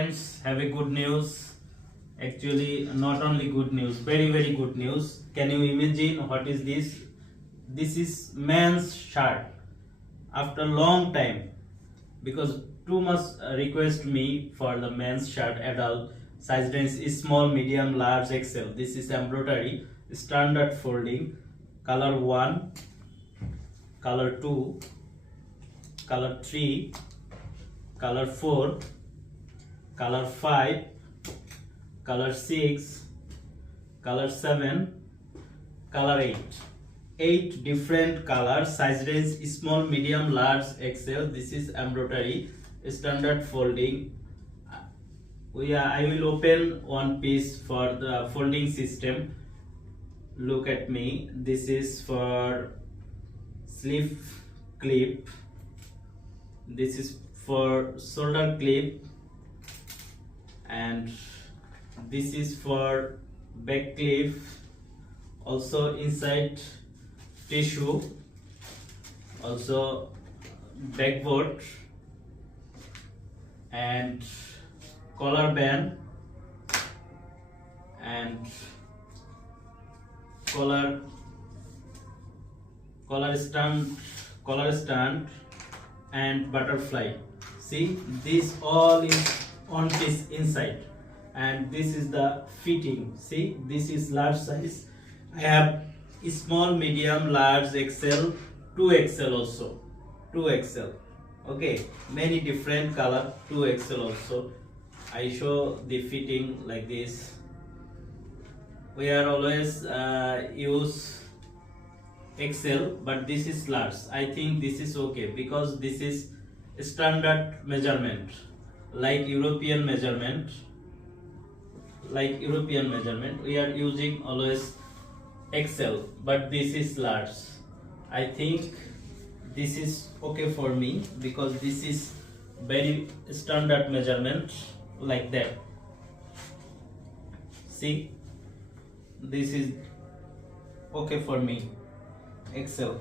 Friends, have a good news. Actually, not only good news, very very good news. Can you imagine what is this? This is man's shirt. After long time, because too much request me for the men's shirt adult size range is small, medium, large, XL. This is embroidery, standard folding, color one, color two, color three, color four color 5 color 6 color 7 color 8 eight different colors size range small medium large xl this is embroidery standard folding. We are, i will open one piece for the folding system. Look at me. This is for sleeve clip. This is for shoulder clip and this is for back clip also inside tissue also backboard and collar band and collar collar stand collar stand and butterfly. See this all is on this inside. And this is the fitting. See this is large size. I have small medium large xl 2xl also. 2xl okay many different color 2xl also. I show the fitting like this. We are always uh, use XL but this is large. I think this is okay because this is standard measurement like European measurement like European measurement we are using always Excel but this is large. I think this is okay for me because this is very standard measurement like that. See? This is okay for me excel.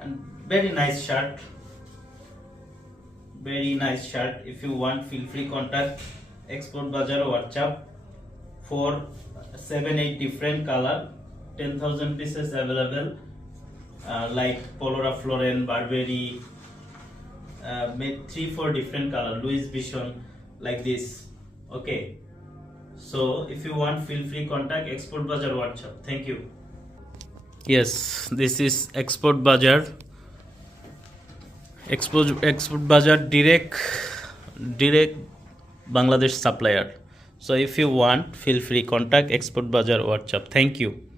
And very nice shirt very nice shirt. If you want feel free contact export bazaar whatsapp. For 7 8 different color. 10000 pieces available. Uh, like polora floren barbary uh, made 3 4 different color. Louis vuitton like this. Okay. So if you want feel free contact export bazaar whatsapp. Thank you. Yes this is export bazaar export bazaar direct direct bangladesh supplier. So if you want feel free contact export bazaar whatsapp. Thank you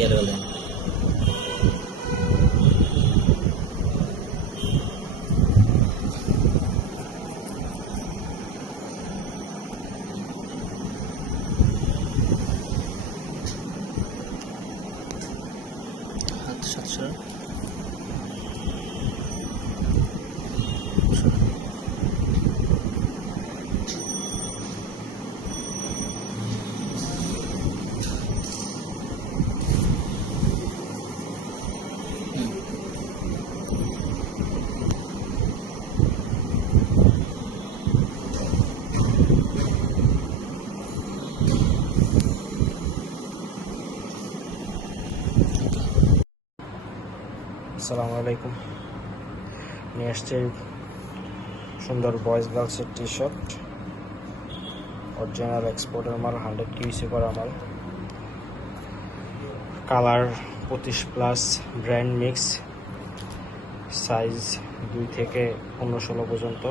Iya. আসসালামু আলাইকুম। নিয়ে আসছি সুন্দর boys গার্লসের T shirt original এক্সপোর্টের মাল hundred QC করা মাল। কালার পঁচিশ প্লাস ব্র্যান্ড মিক্স সাইজ দুই থেকে পনেরো ষোলো পর্যন্ত।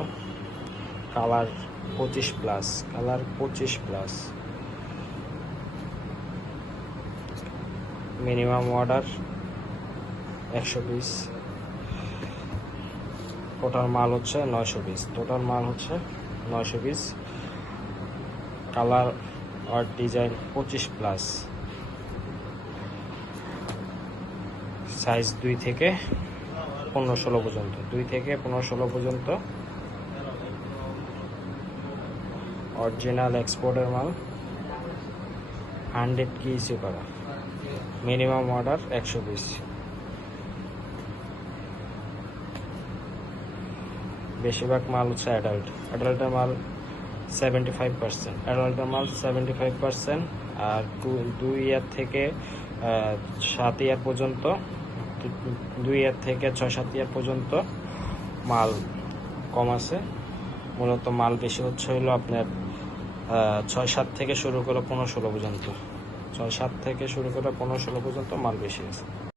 কালার পঁচিশ প্লাস কালার পঁচিশ প্লাস মিনিমাম অর্ডার একশো পিস টোটাল মাল হচ্ছে নয়শো পিস টোটাল মাল হচ্ছে নয়শো পিস কালার আর ডিজাইন পঁচিশ প্লাস সাইজ দুই থেকে পনেরো ষোলো পর্যন্ত। দুই থেকে পনেরো ষোলো পর্যন্ত। অরিজিনাল এক্সপোর্টের মাল। হান্ড্রেড কি ইস্যু করা। মিনিমাম অর্ডার একশো পিস বেশিরভাগ মাল হচ্ছে অ্যাডাল্ট অ্যাডাল্টের মাল সেভেন্টি ফাইভ পার্সেন্ট অ্যাডাল্টের মাল সেভেন্টি ফাইভ পার্সেন্ট আর টু দুই ইয়ার থেকে সাত ইয়ার পর্যন্ত, দুই ইয়ার থেকে ছয়, সাত ইয়ার পর্যন্ত মাল কম আছে। মূলত মাল বেশি হচ্ছে হলো আপনার ছয়, সাত থেকে শুরু করে পনেরো, ষোলো পর্যন্ত। ছয়, সাত থেকে শুরু করে পনেরো, ষোলো পর্যন্ত মাল বেশি আছে।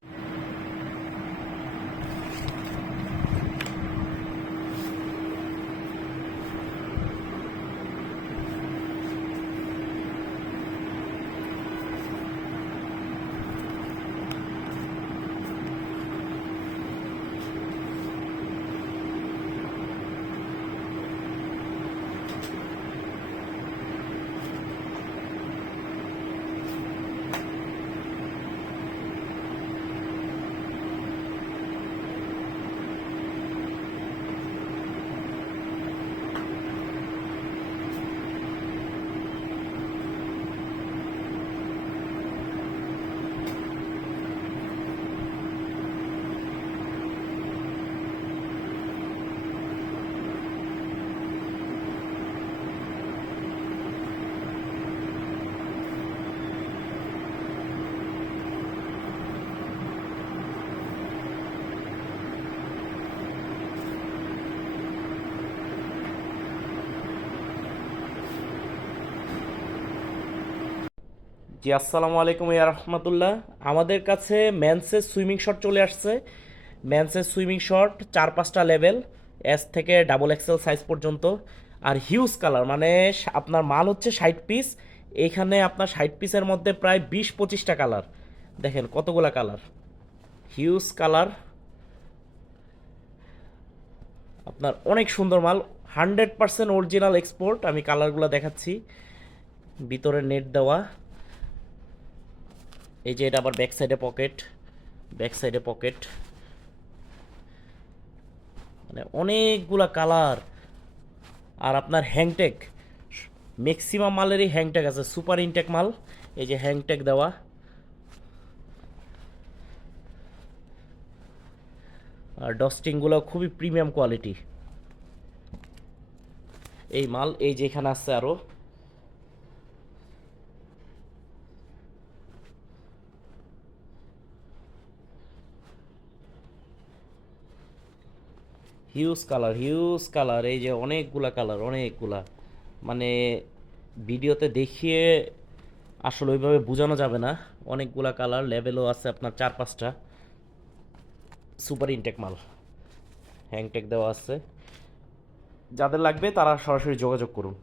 জি, আসসালামু আলাইকুম ইয়া রহমতুল্লাহ। আমাদের কাছে ম্যানসের সুইমিং শট চলে আসছে। ম্যানসের সুইমিং শট চার পাঁচটা লেভেল এস থেকে ডাবল এক্সেল সাইজ পর্যন্ত। আর হিউজ কালার মানে আপনার মাল হচ্ছে ষাট পিস এইখানে আপনার ষাট পিসের মধ্যে প্রায় বিশ পঁচিশটা কালার দেখেন কতগুলা কালার হিউজ কালার আপনার অনেক সুন্দর মাল। হান্ড্রেড পার্সেন্ট অরিজিনাল এক্সপোর্ট আমি কালারগুলো দেখাচ্ছি। ভিতরে নেট দেওয়া। এই যে এটা আবার ব্যাক সাইডে পকেট ব্যাক সাইডে পকেট মানে অনেকগুলা কালার আর আপনার হ্যাংটেক ম্যাক্সিমাম মালেরই হ্যাংটেক আছে সুপার ইনটেক মাল। এই যে হ্যাংটেক দেওয়া। আর ডস্টিংগুলো খুবই প্রিমিয়াম কোয়ালিটি এই মাল, এই যে এখানে আছে আরও হিউজ কালার হিউজ কালার এই যে অনেকগুলা কালার অনেকগুলা। মানে ভিডিওতে দেখিয়ে আসলে ওইভাবে বোঝানো যাবে না। অনেকগুলা কালার লেভেলও আছে আপনার চার পাঁচটা। সুপার ইনটেক মাল। হ্যাংটেক দেওয়া আছে। যাদের লাগবে তারা সরাসরি যোগাযোগ করুন।